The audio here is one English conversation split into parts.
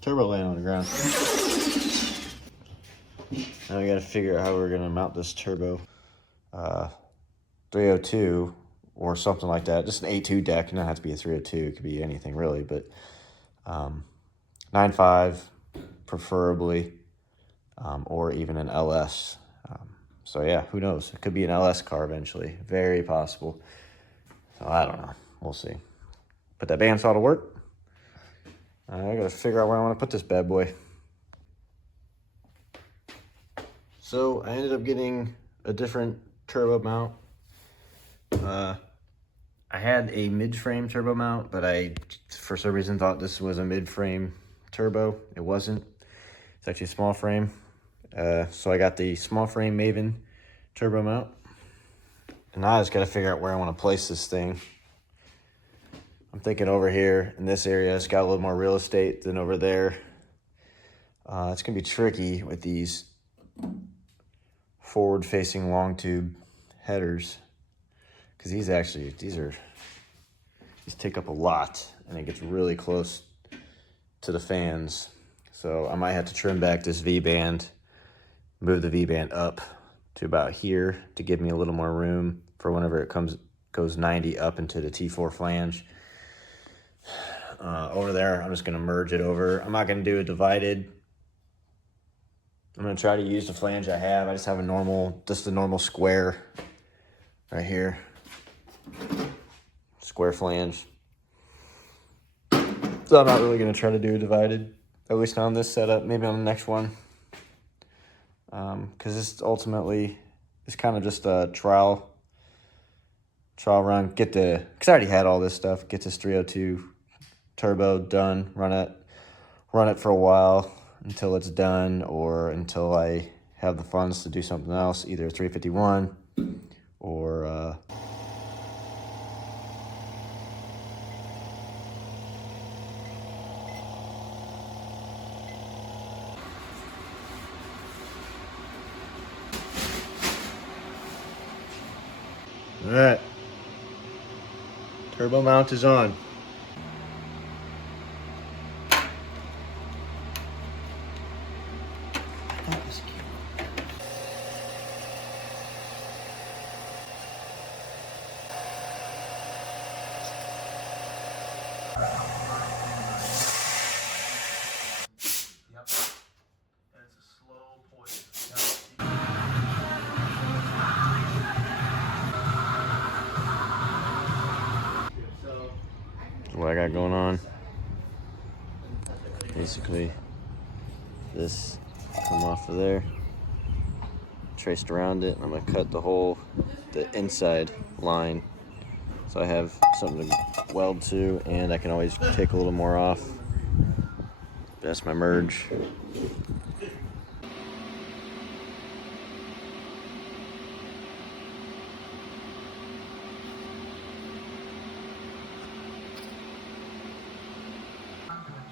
Turbo laying on the ground. Now we gotta figure out how we're gonna mount this turbo. 302 or something like that. Just an A2 deck. It doesn't have to be a 302. It could be anything really, but 9.5 preferably, or even an LS. So yeah, who knows? It could be an LS car eventually. Very possible. So I don't know. We'll see. Put that bandsaw to work. I gotta figure out where I want to put this bad boy. So I ended up getting a different turbo mount. I had a mid-frame turbo mount, but I, for some reason, thought this was a mid-frame turbo. It wasn't. It's actually a small frame. So I got the small frame Maven turbo mount. And now I just got to figure out where I want to place this thing. I'm thinking over here in this area, it's got a little more real estate than over there. It's going to be tricky with these forward-facing long tube headers, because these take up a lot, and it gets really close to the fans. So I might have to trim back this V-band, move the V-band up to about here to give me a little more room for whenever it goes 90 up into the T4 flange. Over there, I'm just going to merge it over. I'm not going to do a divided. I'm going to try to use the flange I have. I just have a normal square right here. Square flange. So I'm not really going to try to do a divided, at least not on this setup, maybe on the next one. Because this ultimately is kind of just a trial run. Because I already had all this stuff. Get this 302 turbo done, run it for a while until it's done, or until I have the funds to do something else, either 351 or all right, turbo mount is on. What I got going on, basically this come off of there, traced around it, and I'm gonna cut the inside line, so I have something to weld to, and I can always take a little more off. That's my merge.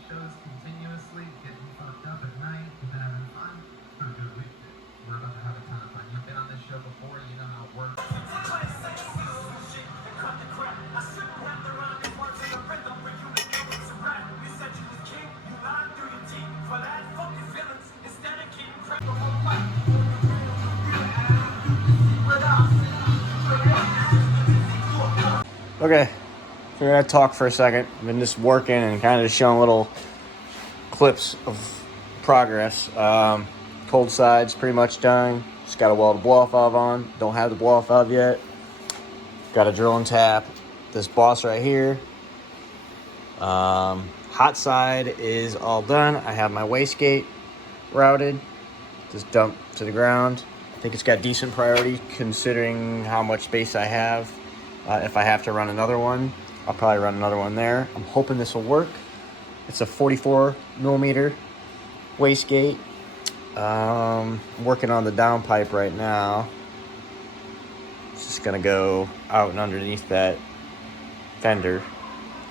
Shows continuously, getting fucked up at night, you've been having fun. It's been a good week. We're about to have a ton of fun. You've been on this show before, you know how it works. Okay, we're gonna talk for a second. I've been just working and kind of just showing little clips of progress. Cold side's pretty much done. Just got to weld a blow-off valve on. Don't have the blow-off valve yet. Got to drill and tap this boss right here. Hot side is all done. I have my wastegate routed. Just dumped to the ground. I think it's got decent priority considering how much space I have. If I have to run another one, I'll probably run another one there. I'm hoping this will work. It's a 44 millimeter wastegate. Working on the downpipe right now. It's just gonna go out and underneath that fender.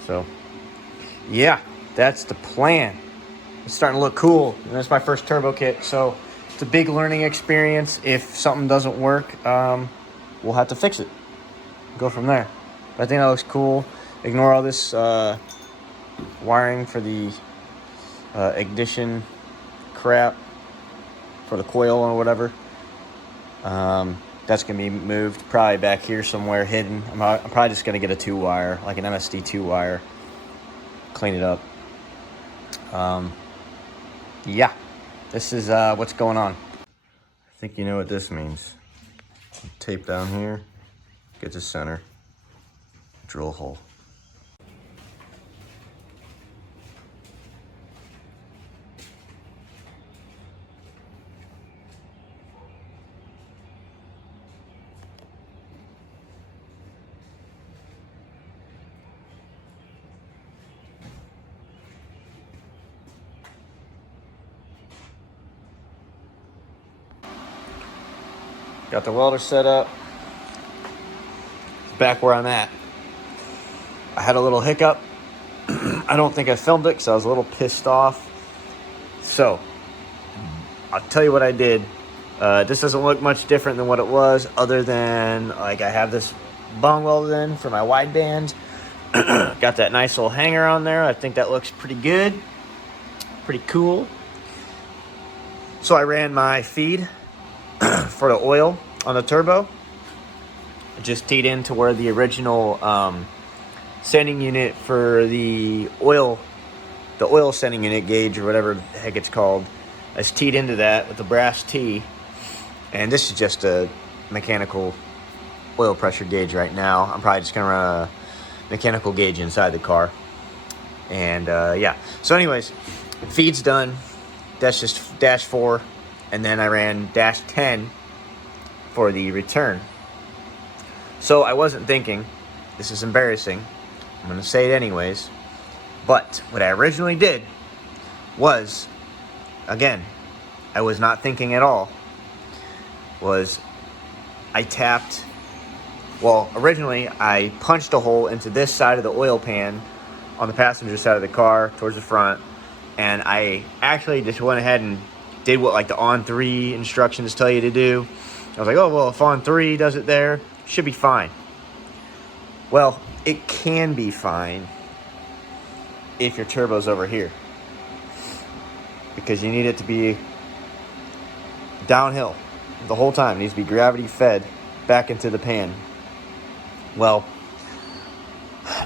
So yeah, that's the plan. It's starting to look cool. And that's my first turbo kit, so it's a big learning experience. If something doesn't work, we'll have to fix it. Go from there. But I think that looks cool. Ignore all this wiring for the ignition crap for the coil or whatever. That's gonna be moved probably back here somewhere hidden. I'm probably just gonna get a 2-wire, like an MSD 2-wire, clean it up. Yeah, this is what's going on. I think you know what this means. Tape down here, get to center, drill a hole. Got the welder set up. It's back where I'm at. I had a little hiccup. I don't think I filmed it because I was a little pissed off. So, I'll tell you what I did. This doesn't look much different than what it was, other than like I have this bung welded in for my wideband. Got that nice little hanger on there. I think that looks pretty good. Pretty cool. So I ran my feed for the oil on the turbo. It just teed into where the original sending unit for the oil sending unit gauge or whatever the heck it's called, is teed into that with a brass tee. And this is just a mechanical oil pressure gauge right now. I'm probably just gonna run a mechanical gauge inside the car. And yeah, so anyways, feed's done. That's just dash 4, and then I ran dash 10 for the return. So I wasn't thinking, this is embarrassing, I'm gonna say it anyways, but what I originally did was, again, I was not thinking at all, was I tapped, well, originally I punched a hole into this side of the oil pan on the passenger side of the car towards the front, and I actually just went ahead and did what like the on 3 instructions tell you to do. I was like, oh, well, if on 3 does it there, should be fine. Well, it can be fine if your turbo's over here, because you need it to be downhill the whole time. It needs to be gravity fed back into the pan. Well,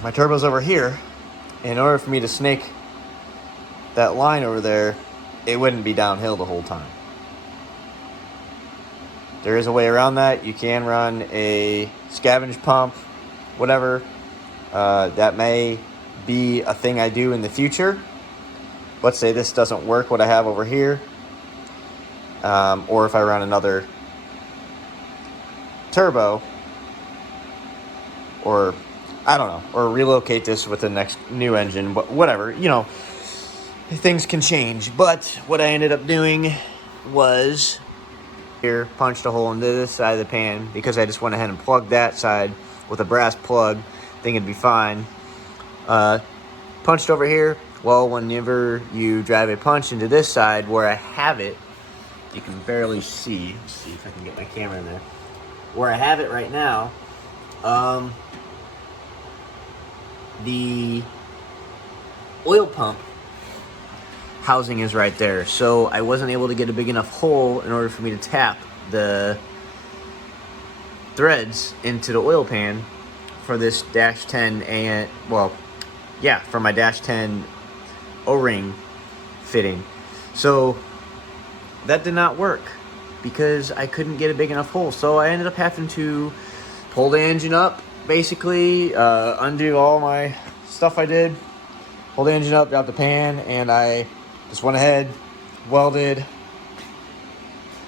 my turbo's over here. In order for me to snake that line over there, it wouldn't be downhill the whole time. There is a way around that. You can run a scavenge pump, whatever. That may be a thing I do in the future. Let's say this doesn't work, what I have over here. Or if I run another turbo, or I don't know, or relocate this with the next new engine, but whatever, you know, things can change. But what I ended up doing was here, punched a hole into this side of the pan, because I just went ahead and plugged that side with a brass plug, think it'd be fine. Punched over here. Well, whenever you drive a punch into this side where I have it, you can barely see. Let's see if I can get my camera in there. Where I have it right now, the oil pump housing is right there. So I wasn't able to get a big enough hole in order for me to tap the threads into the oil pan for this dash 10, and well, yeah, for my dash 10 O-ring fitting. So that did not work because I couldn't get a big enough hole. So I ended up having to pull the engine up, basically, undo all my stuff I did, pull the engine up, drop the pan, and I just went ahead, welded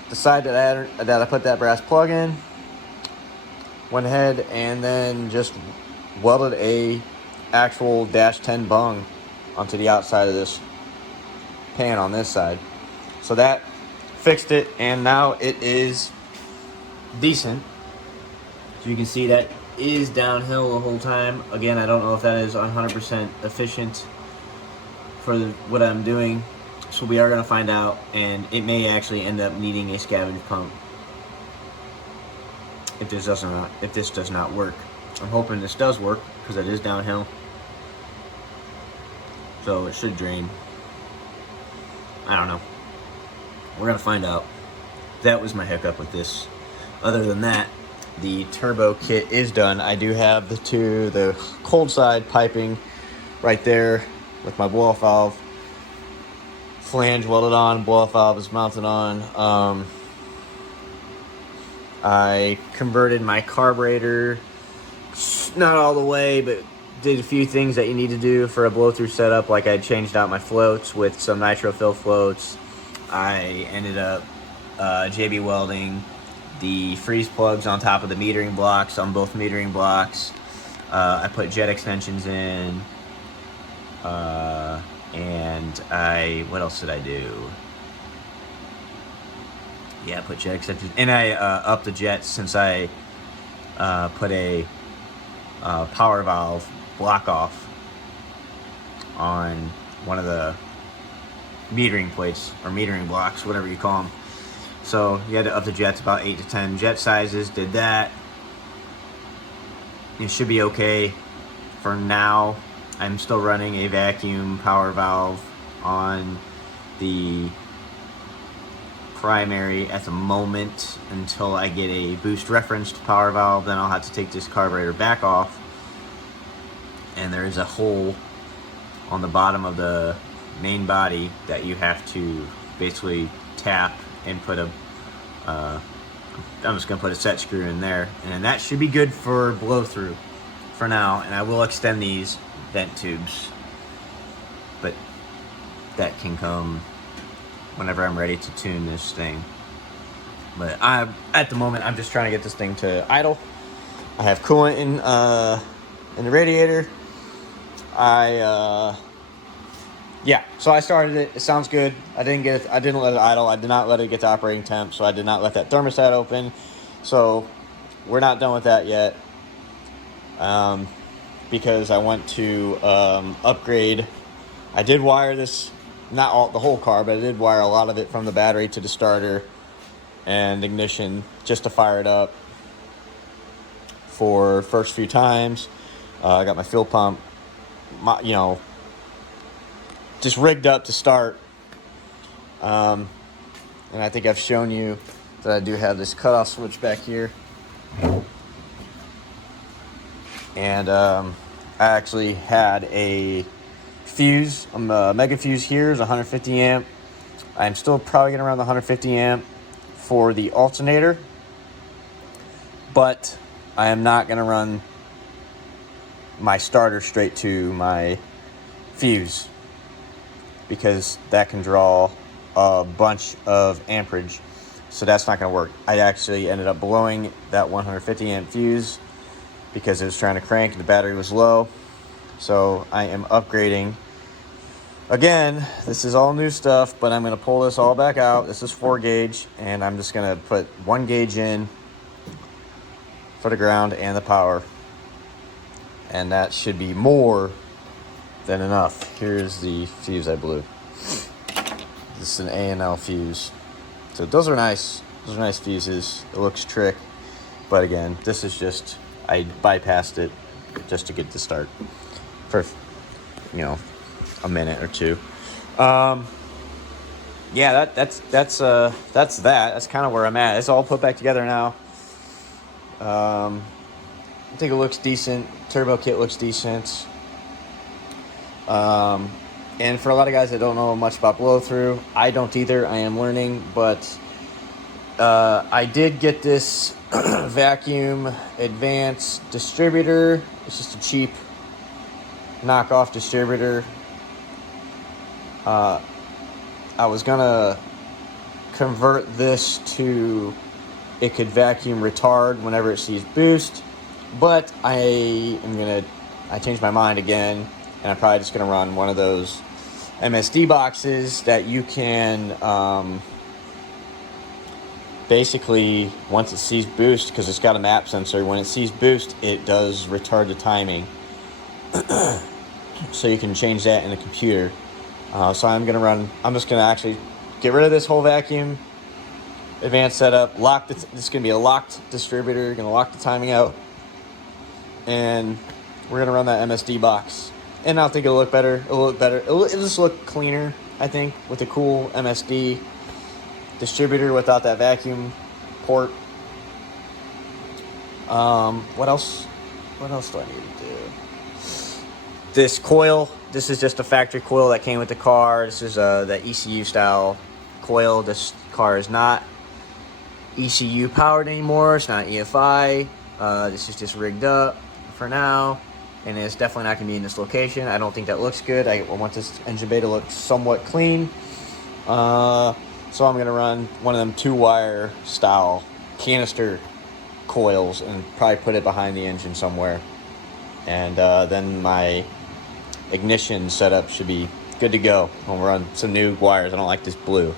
the side that I put that brass plug in, went ahead and then just welded a actual dash 10 bung onto the outside of this pan on this side. So that fixed it, and now it is decent. So you can see that is downhill the whole time. Again, I don't know if that is 100% efficient for what I'm doing, so we are going to find out, and it may actually end up needing a scavenge pump if this does not work. I'm hoping this does work because it is downhill. So it should drain. I don't know. We're gonna find out. That was my hiccup with this. Other than that, the turbo kit is done. I do have the cold side piping right there with my blow-off valve. Flange welded on, blow-off valve is mounted on. I converted my carburetor, not all the way, but did a few things that you need to do for a blow-through setup. Like I changed out my floats with some nitro fill floats. I ended up JB welding the freeze plugs on top of the metering blocks on both metering blocks. I put jet extensions in, and what else did I do? Yeah, I put jet extensions, and I upped the jets since I put a power valve block off on one of the metering plates or metering blocks, whatever you call them. So you had to up the jets about 8 to 10 jet sizes. Did that. It should be okay for now. I'm still running a vacuum power valve on the primary at the moment until I get a boost referenced power valve. Then I'll have to take this carburetor back off, and there's a hole on the bottom of the main body that you have to basically tap and put a I'm just gonna put a set screw in there, and that should be good for blow through for now. And I will extend these vent tubes, but that can come whenever I'm ready to tune this thing. But at the moment, I'm just trying to get this thing to idle. I have coolant in the radiator. Yeah, so I started it. It sounds good. I didn't let it idle. I did not let it get to operating temp, so I did not let that thermostat open. So we're not done with that yet, because I want to upgrade. I did wire this, not the whole car, but I did wire a lot of it from the battery to the starter and ignition just to fire it up for first few times. I got my fuel pump, just rigged up to start. And I think I've shown you that I do have this cutoff switch back here. And I actually had a fuse, a mega fuse here is 150 amp. I'm still probably gonna run the 150 amp for the alternator, but I am not gonna run my starter straight to my fuse, because that can draw a bunch of amperage, so that's not going to work. I actually ended up blowing that 150 amp fuse because it was trying to crank and the battery was low. So I am upgrading. Again, this is all new stuff, but I'm going to pull this all back out. This is 4 gauge, and I'm just going to put 1 gauge in for the ground and the power, and that should be more than enough. Here's the fuse I blew. This is an A&L fuse. So those are nice. Those are nice fuses. It looks trick. But again, this is just, I bypassed it just to get to start for, a minute or two. Yeah, that's that. That's kind of where I'm at. It's all put back together now. I think it looks decent. Turbo kit looks decent. And for a lot of guys that don't know much about blow through, I don't either. I am learning, but I did get this vacuum advanced distributor. It's just a cheap knockoff distributor. I was gonna convert this to it could vacuum retard whenever it sees boost, but I changed my mind again, and I'm probably just gonna run one of those MSD boxes that you can basically, once it sees boost, because it's got a map sensor, when it sees boost, it does retard the timing. So you can change that in the computer. So I'm just gonna actually get rid of this whole vacuum advanced setup. This is gonna be a locked distributor. Gonna lock the timing out, and we're gonna run that MSD box. And I think it'll look better. It'll look better. It'll just look cleaner, I think, with a cool MSD distributor without that vacuum port. What else? What else do I need to do? This coil. This is just a factory coil that came with the car. This is the ECU style coil. This car is not ECU powered anymore. It's not EFI. This is just rigged up for now, and it's definitely not going to be in this location. I don't think that looks good. I want this engine bay to look somewhat clean. So I'm going to run one of them 2-wire style canister coils and probably put it behind the engine somewhere. And then my ignition setup should be good to go. I'll run some new wires. I don't like this blue,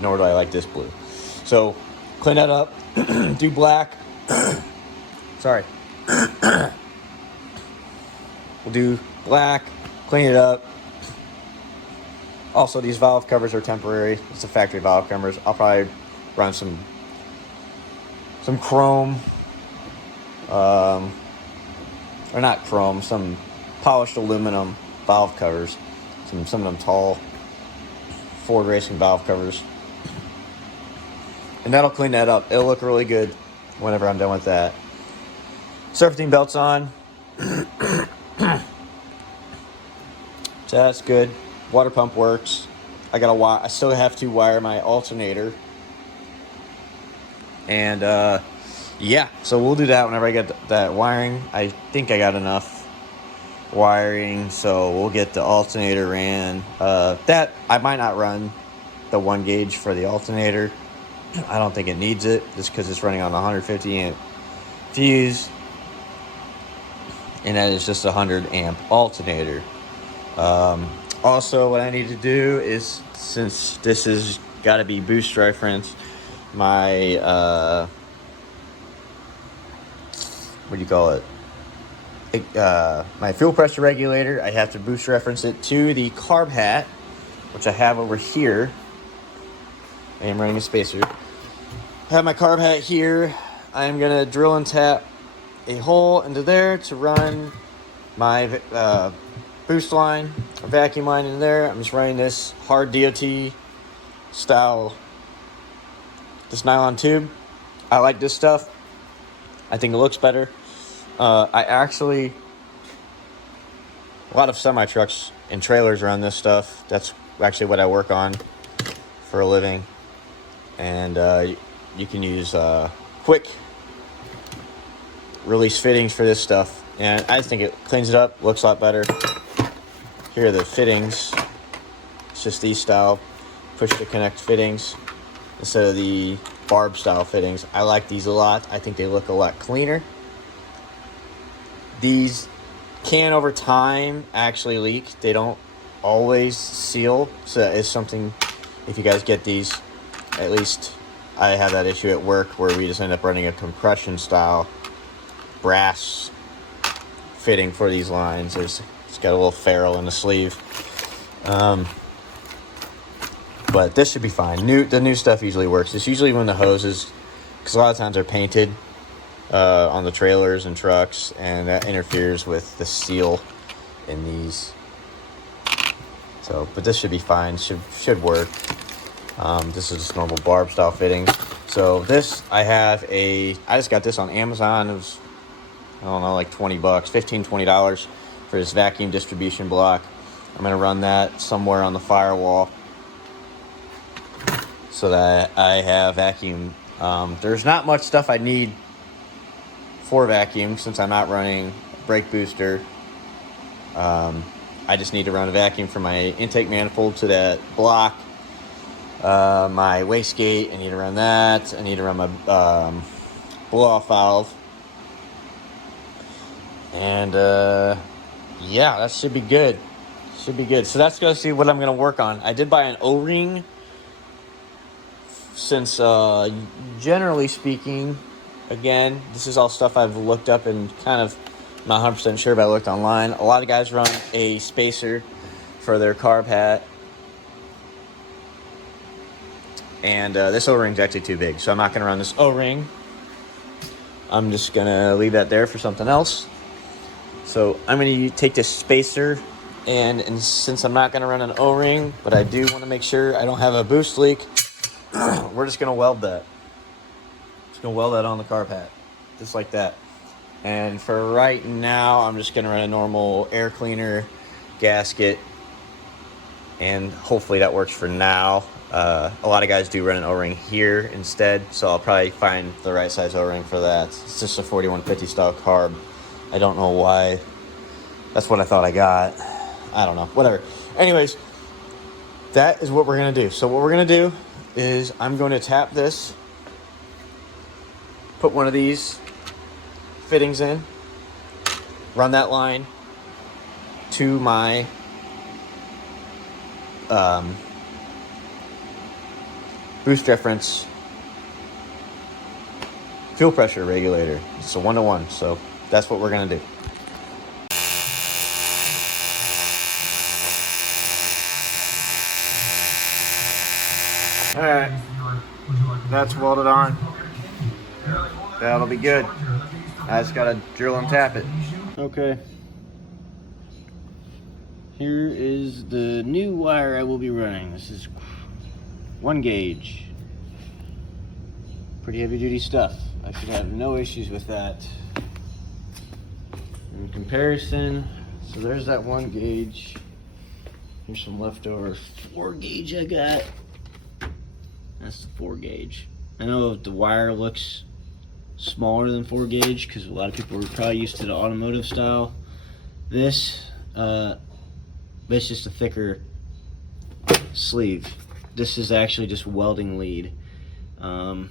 nor do I like this blue. So clean that up, do black. Sorry. We'll do black, clean it up. Also, these valve covers are temporary. It's the factory valve covers. I'll probably run some chrome, or not chrome, some polished aluminum valve covers. Some of them tall Ford Racing valve covers. And that'll clean that up. It'll look really good whenever I'm done with that. Surfing belts on. So that's good. Water pump works. I still have to wire my alternator. And yeah, so we'll do that whenever I get that wiring. I think I got enough wiring, so we'll get the alternator ran. That I might not run the 1 gauge for the alternator. I don't think it needs it, just because it's running on a 150 amp fuse, and that is just a 100 amp alternator. Also, what I need to do is, since this has got to be boost reference, my what do you call it? My fuel pressure regulator, I have to boost reference it to the carb hat, which I have over here. I am running a spacer. I have my carb hat here. I'm gonna drill and tap a hole into there to run my boost line, or vacuum line in there. I'm just running this hard DOT style, this nylon tube. I like this stuff. I think it looks better. A lot of semi trucks and trailers run this stuff. That's actually what I work on for a living. And you can use quick release fittings for this stuff. And I think it cleans it up, looks a lot better. Here are the fittings. It's just these style push to connect fittings instead of the barb style fittings. I like these a lot. I think they look a lot cleaner. These can over time actually leak. They don't always seal. So that is something, if you guys get these, at least I have that issue at work where we just end up running a compression style brass fitting for these lines. It's got a little ferrule in the sleeve. But this should be fine. The new stuff usually works. It's usually when the hoses, because a lot of times they're painted on the trailers and trucks, and that interferes with the seal in these. So, but this should be fine. Should work. This is just normal barb style fitting. So this, I just got this on Amazon. It was, I don't know, like $20, $15-$20 for this vacuum distribution block. I'm gonna run that somewhere on the firewall so that I have vacuum. There's not much stuff I need for vacuum since I'm not running a brake booster. I just need to run a vacuum from my intake manifold to that block. My wastegate, I need to run that. I need to run my blow-off valve. And yeah, that should be good. Should be good. So that's gonna see what I'm gonna work on. I did buy an O-ring, since generally speaking, again, this is all stuff I've looked up and kind of not 100% sure, but I looked online. A lot of guys run a spacer for their carb hat. And this O-ring's actually too big, so I'm not going to run this O-ring. I'm just going to leave that there for something else. So I'm going to take this spacer And since I'm not going to run an O-ring, but I do want to make sure I don't have a boost leak, we're just going to weld that. Just going to weld that on the carb hat, just like that. And for right now, I'm just going to run a normal air cleaner gasket, and hopefully that works for now. A lot of guys do run an O-ring here instead, so I'll probably find the right size O-ring for that. It's just a 4150 style carb. I don't know why. That's what I thought I got. I don't know, whatever. Anyways, that is what we're gonna do. So what we're gonna do is I'm going to tap this, put one of these fittings in, run that line to my boost reference fuel pressure regulator. It's a 1-to-1, so that's what we're gonna do. All right, that's welded on. That'll be good. I just gotta drill and tap it. Okay. Here is the new wire I will be running. This is 1 gauge. Pretty heavy duty stuff. I should have no issues with that. In comparison, so there's that 1 gauge. Here's some leftover 4 gauge I got. That's the 4 gauge. I know the wire looks smaller than 4 gauge because a lot of people are probably used to the automotive style. This, it's just a thicker sleeve. This is actually just welding lead. A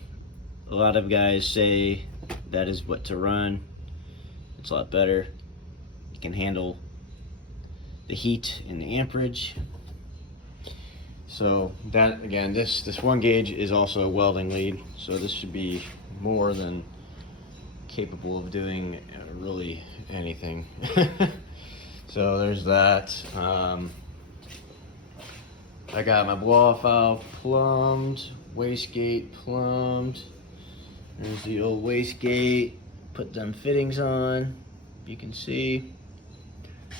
lot of guys say that is what to run. It's a lot better. You can handle the heat and the amperage. So that, again, this 1 gauge is also a welding lead, so this should be more than capable of doing really anything. So there's that. I got my blow-off valve plumbed, wastegate plumbed. There's the old wastegate. Put them fittings on. You can see.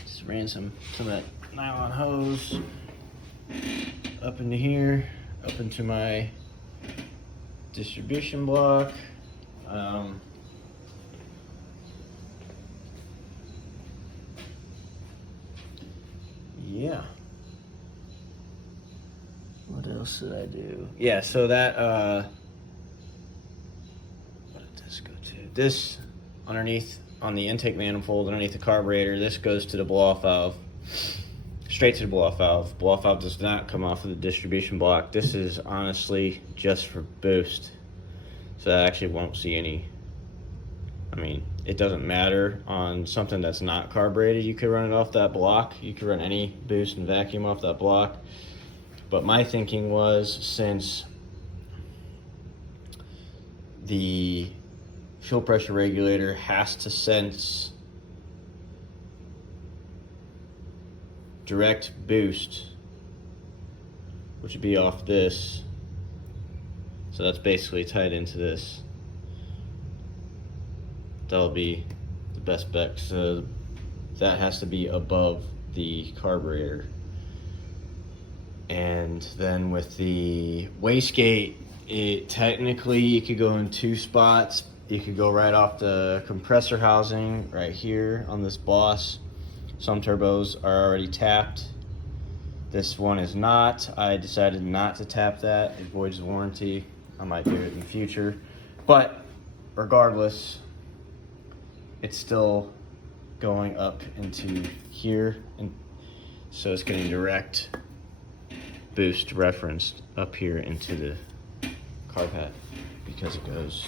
Just ran some of that nylon hose up into here, up into my distribution block. Yeah. What else did I do? Yeah, so that, what did this go to? This, underneath, on the intake manifold, underneath the carburetor, this goes to the blow-off valve. Straight to the blow-off valve. Blow-off valve does not come off of the distribution block. This is honestly just for boost. So I actually won't see any. I mean, it doesn't matter on something that's not carbureted. You could run it off that block. You could run any boost and vacuum off that block. But my thinking was, since the fuel pressure regulator has to sense direct boost, which would be off this, so that's basically tied into this, that'll be the best bet. So that has to be above the carburetor. And then with the wastegate, it technically, you could go in 2 spots. You could go right off the compressor housing right here on this boss. Some turbos are already tapped. This one is not. I decided not to tap that. It voids the warranty. I might do it in the future. But regardless, it's still going up into here. And so it's getting direct boost referenced up here into the carb hat because it goes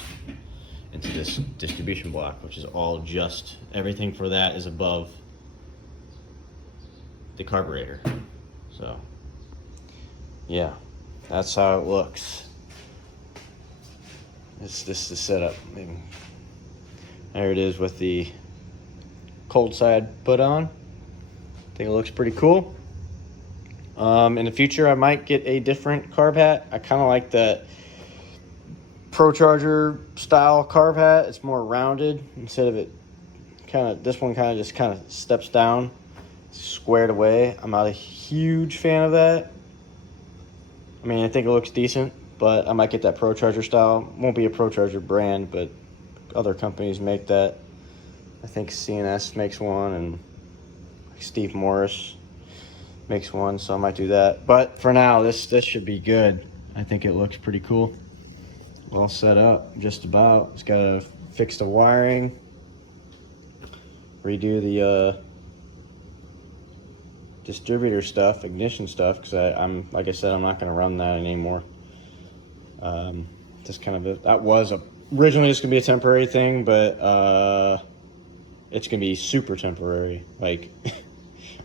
into this distribution block, which is all just, everything for that is above the carburetor. So yeah, that's how it looks. This is the setup. There it is with the cold side put on. I think it looks pretty cool. In the future, I might get a different carb hat. I kind of like that Pro Charger style carb hat. It's more rounded instead of it kind of, this one kind of just kind of steps down. squared away. I'm not a huge fan of that. I mean, I think it looks decent, but I might get that Pro Charger style. Won't be a Pro Charger brand, but other companies make that. I think CNS makes one, and Steve Morris makes one, so I might do that. But for now, this should be good. I think it looks pretty cool. All set up, just about. Just gotta fix the wiring, redo the distributor stuff, ignition stuff, because I'm like I said, I'm not gonna run that anymore. Just kind of that was originally just gonna be a temporary thing, but it's gonna be super temporary. Like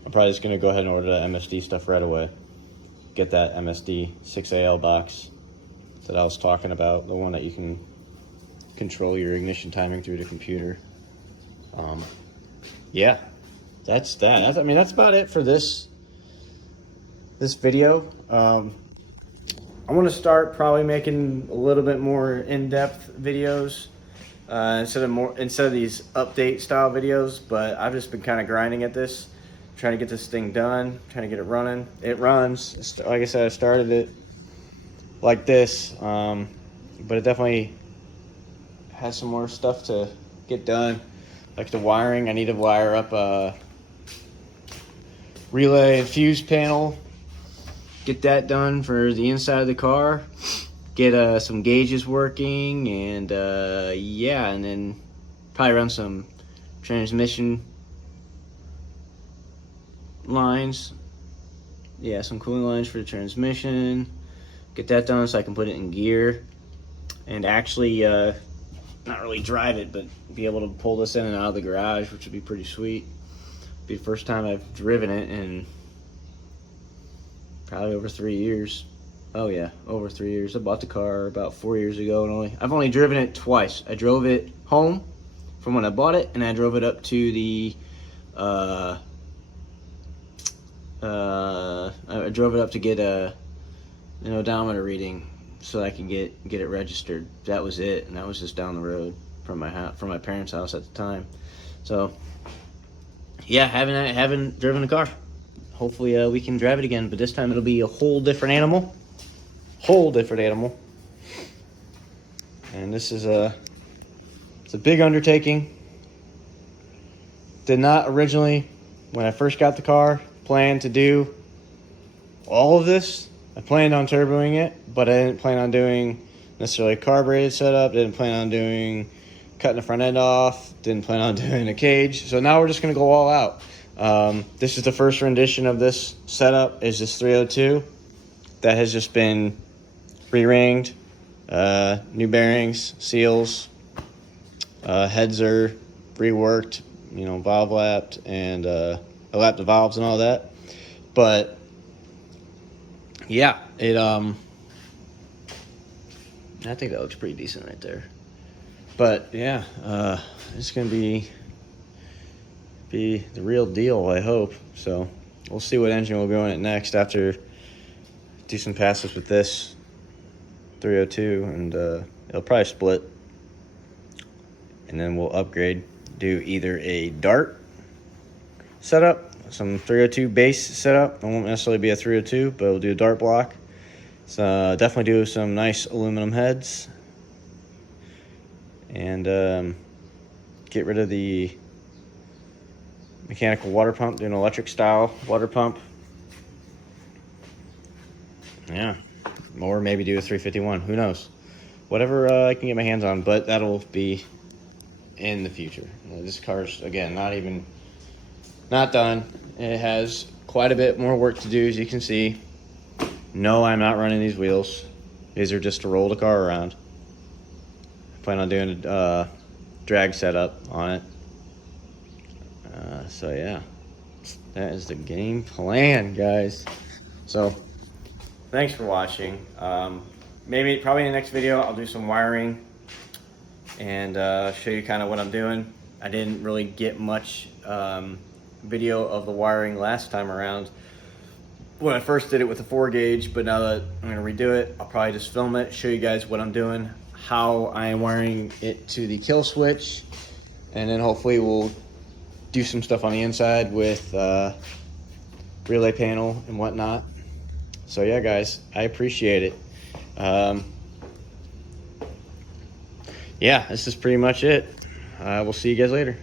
I'm probably just gonna go ahead and order the MSD stuff right away. Get that MSD 6AL box that I was talking about, the one that you can control your ignition timing through the computer. Yeah, that's that. I mean, that's about it for this video. I want to start probably making a little bit more in-depth videos instead of these update style videos. But I've just been kind of grinding at this, trying to get this thing done, trying to get it running. It runs. Like I said, I started it like this, but it definitely has some more stuff to get done, like the wiring. I need to wire up a relay and fuse panel, get that done for the inside of the car, get some gauges working, and yeah, and then probably run some transmission lines, yeah, some cooling lines for the transmission, get that done so I can put it in gear and actually not really drive it, but be able to pull this in and out of the garage, which would be pretty sweet. Be the first time I've driven it in probably over 3 years. Oh yeah, over 3 years. I bought the car about 4 years ago, and I've only driven it twice. I drove it home from when I bought it, and I drove it up to the I drove it up to get an odometer reading so I can get it registered. That was it, and that was just down the road from my parents' house at the time. So yeah, haven't driven a car. Hopefully we can drive it again, but this time it'll be a whole different animal. And this is it's a big undertaking. Did not originally, when I first got the car, plan to do all of this. I planned on turboing it, but I didn't plan on doing necessarily a carbureted setup. Didn't plan on doing cutting the front end off. Didn't plan on doing a cage. So now we're just gonna go all out. This is the first rendition of this setup. Is this 302 that has just been re-ringed, new bearings, seals, heads are reworked, valve lapped, and I lapped the valves and all that. But yeah, I think that looks pretty decent right there. But yeah, it's gonna be the real deal, I hope. So we'll see what engine we'll go in it next after do some passes with this 302, and it'll probably split, and then we'll upgrade, do either a Dart setup, some 302 base setup. It won't necessarily be a 302, but we'll do a Dart block. So definitely do some nice aluminum heads, and get rid of the mechanical water pump, do an electric style water pump. Yeah, or maybe do a 351, who knows, whatever I can get my hands on, but that'll be in the future. This car's, again, not done. It has quite a bit more work to do, as you can see. No, I'm not running these wheels. These are just to roll the car around. I plan on doing a drag setup on it. So yeah, that is the game plan, guys. So thanks for watching. Probably in the next video I'll do some wiring and show you kind of what I'm doing. I didn't really get much video of the wiring last time around when I first did it with the 4 gauge, but now that I'm going to redo it, I'll probably just film it, show you guys what I'm doing, how I am wiring it to the kill switch, and then hopefully we'll do some stuff on the inside with relay panel and whatnot. So yeah, guys, I appreciate it. Yeah, this is pretty much it. We'll see you guys later.